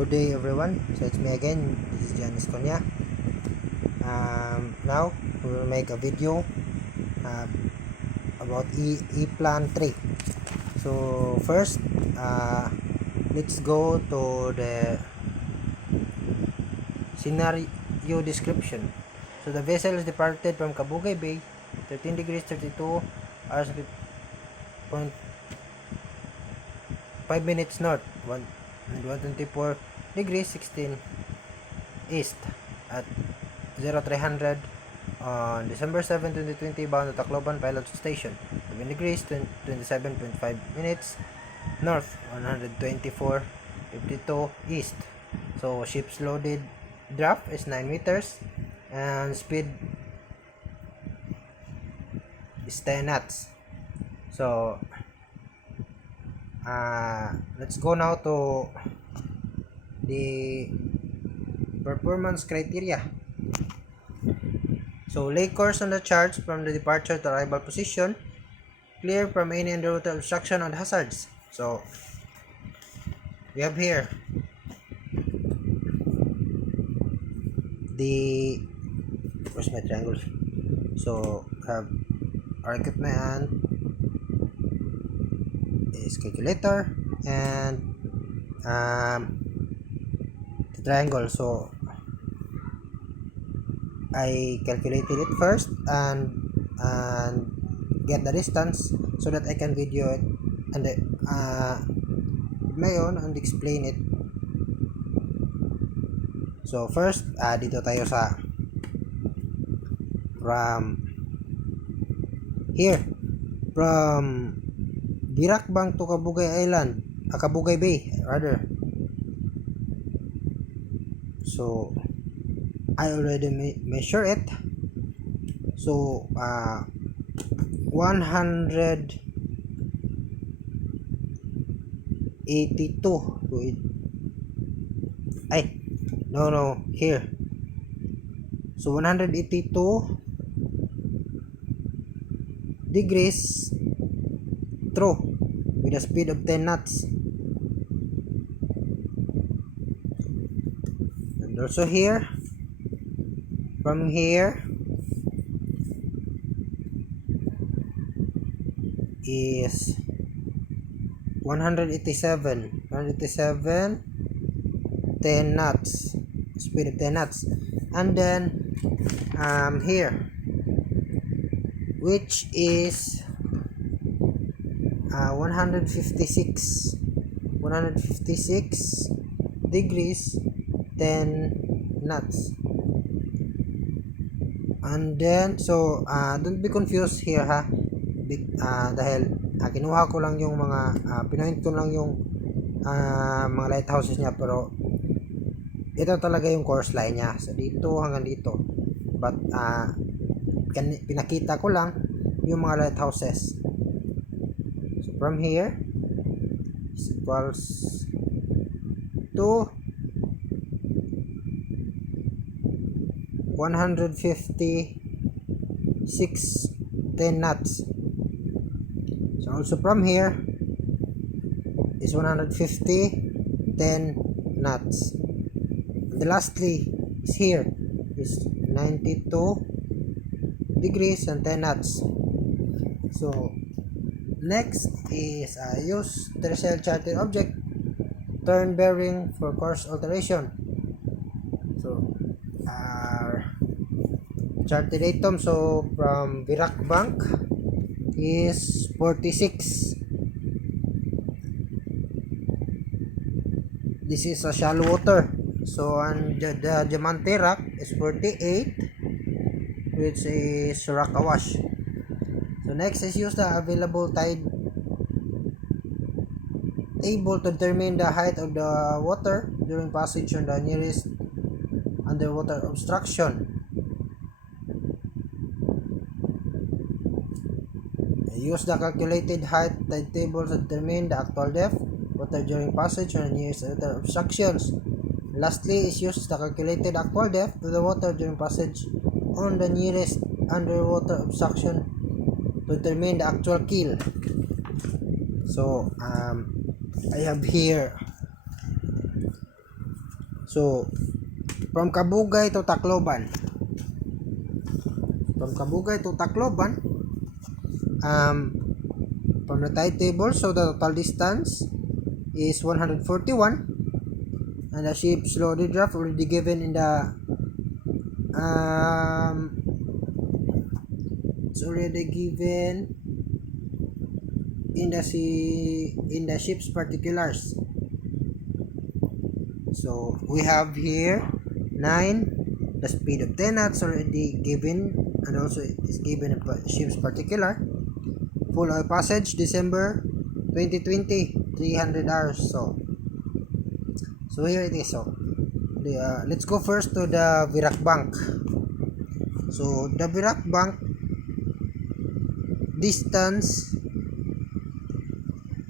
Good day everyone. So it's me again. This is Janice Konya. Now we will make a video uh, about Aplan 3. So first, let's go to the scenario description. So the vessel is departed from Kabugay Bay, 13 degrees 32 hours 5 minutes north, 124 degrees 16 east at 0300 on December 7, 2020, bound to Tacloban Pilot Station, 7 degrees 27.5 minutes north, 124.52 east. So ship's loaded draft is 9 meters and speed is 10 knots. So let's go now to the performance criteria. So lay course on the charts from the departure to arrival position, clear from any underwater obstruction and hazards. So we have here the where's my triangle. So have our equipment is calculator and the triangle. So I calculated it first and get the distance so that I can video it and my own and explain it. So first, dito tayo sa from here from Birakbang to Kabugay Island, Kabugay Bay rather. So I already measure it. So 182 here. So 182 degrees through with a speed of 10 knots. And also here, from here is 187 10 knots, speed of 10 knots. And then here, which is 156 degrees 10 knots. And then so don't be confused here ha, dahil kinuha ko lang yung mga pinoint ko lang yung mga lighthouses niya, pero ito talaga yung course line niya, so dito hanggang dito, but pinakita ko lang yung mga lighthouses. So from here is equals to 156 10 knots. So also from here is 150 10 knots. And lastly is here is 92 degrees and 10 knots. So next is use terrestrial charted object turn bearing for course alteration. So charted datum, so from Birakbang is 46. This is a shallow water. So and the Diamante rock is 48, which is rock awash. So next is use the available tide table to determine the height of the water during passage on the nearest underwater obstruction. Use the calculated height tide table to determine the actual depth water during passage on the nearest underwater obstructions. Lastly is use the calculated actual depth of the water during passage on the nearest underwater obstruction to determine the actual keel. So I have here So from Kabugay to Tacloban. From Kabugay to Tacloban, from the timetable, so the total distance is 141, and the ship's loaded draft already given in the it's already given in the ship's particulars. So we have here 9. The speed of 10 knots already given, and also it is given in ship's particular. Full oil passage December 2020, 300 hours. So here it is. So let's go first to the Virac Bank. So the Virac Bank distance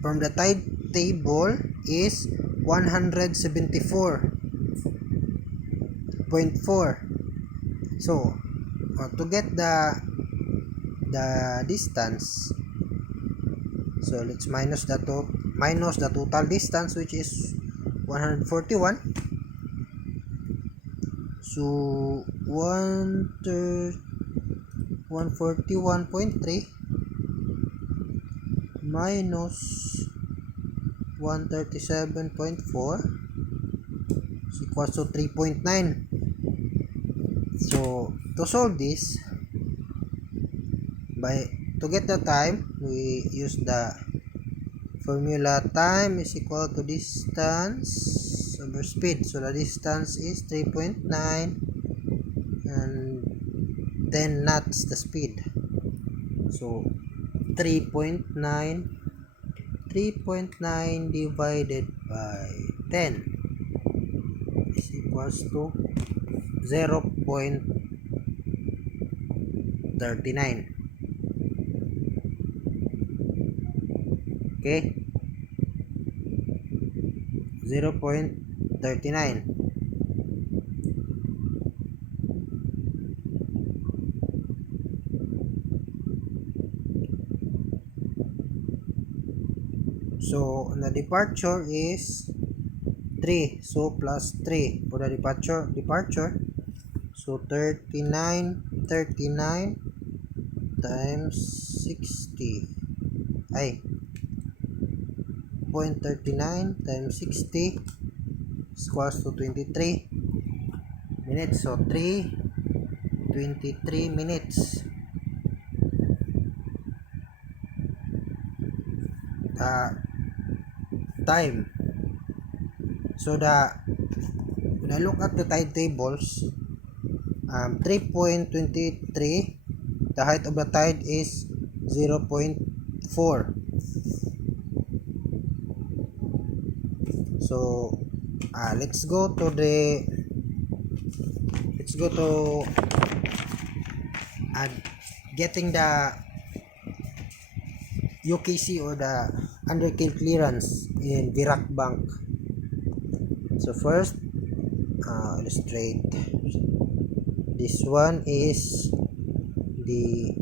from the tide table is 174.4. So to get the distance, so let's minus the total distance, which is 141. So 141.3 minus 137.4 is equals to 3.9. So to solve this, to get the time, we use the formula. Time is equal to distance over speed. So the distance is 3.9 and 10 knots the speed. So 3.9 divided by 10 is equals to 0.39. Okay, 0.39. So the departure is 3, so plus 3 for the departure. So 39 times 60 0.39 times 60 is equals to 23 minutes. So 23 minutes. Time. So when I look at the tide tables, 3.23, the height of the tide is 0.4. So let's go to getting the UKC, or the underkill clearance in Virac Bank. So first, illustrate. This one is the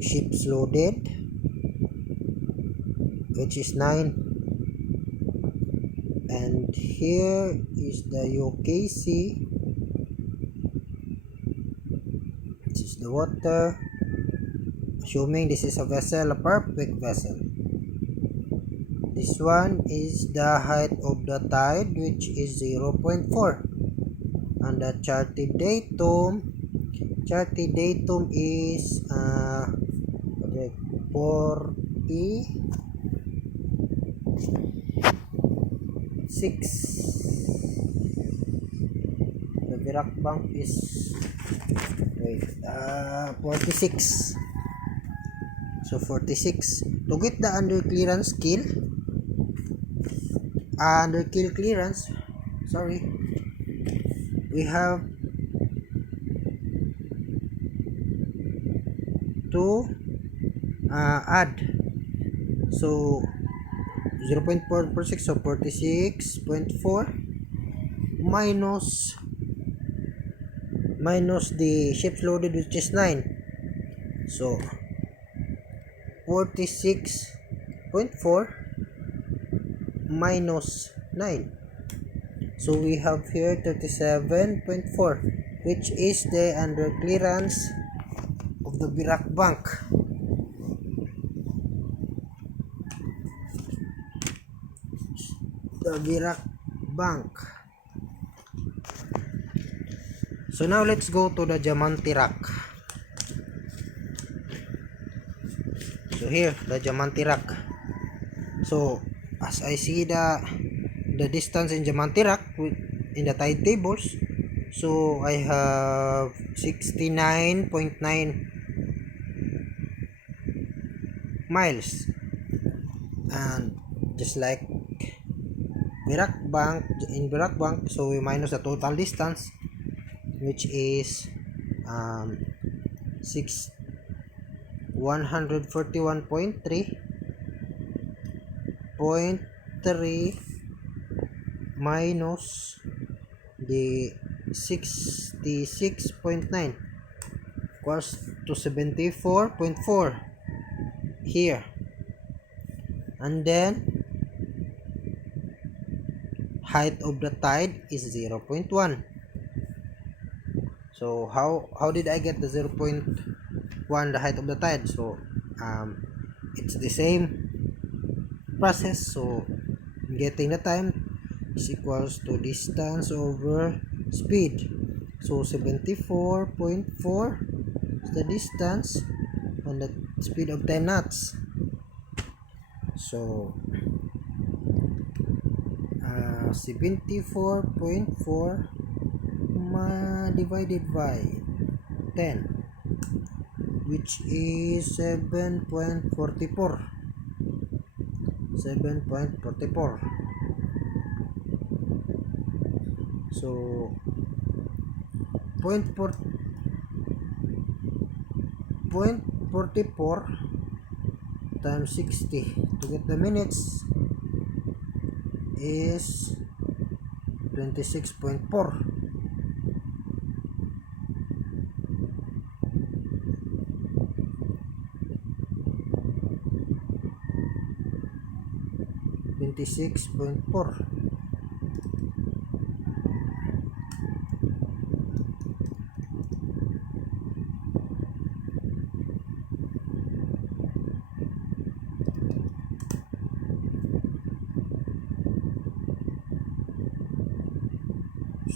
ships loaded, which is 9, and here is the UKC, which is the water, assuming this is a vessel, a perfect vessel. This one is the height of the tide, which is 0.4, and the charted datum is 46. The Virac Bank is 46. So 46. To get the underkill clearance, we have to add. So 0.446, so 46.4 minus the ships loaded, which is 9. So 46.4 minus 9. So we have here 37.4, which is the under clearance of the Birak Bank. The Birak Bank. So now let's go to the Diamante Rock. So here, the Diamante Rock. So as I see the distance in Diamante Rock in the tide tables, so I have 69.9 miles, and just like Birak Bank, in Birak Bank, so we minus the total distance, which is 141.3 minus the 66.9 equals to 74.4 here, and then height of the tide is 0.1. So how did I get the 0.1, the height of the tide? So it's the same process. So getting the time is equals to distance over speed. So 74.4 is the distance on the speed of 10 knots. So 74.4 divided by 10, which is 7.44. So 0.44 times 60 to get the minutes is 26.4.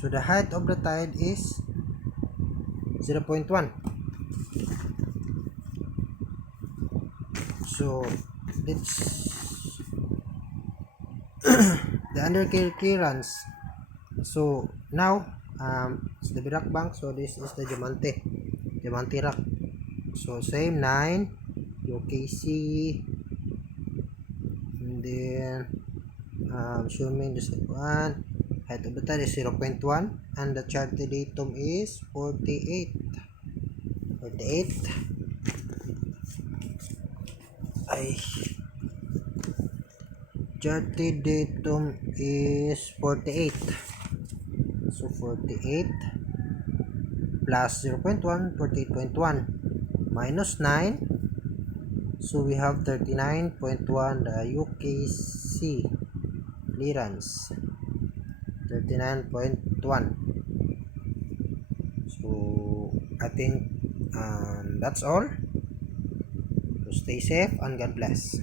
So the height of the tide is 0.1. So it's the under clearance. So now it's the Birak Bank. So this is the Diamante Rock. So same 9 UKC, and then assuming this one, height of the tide is 0.1, and the charted datum is 48. Charted datum is 48. So 48 plus 0.1, 48.1 minus 9. So we have 39.1, the UKC clearance. 39.1. So I think that's all. So stay safe and God bless.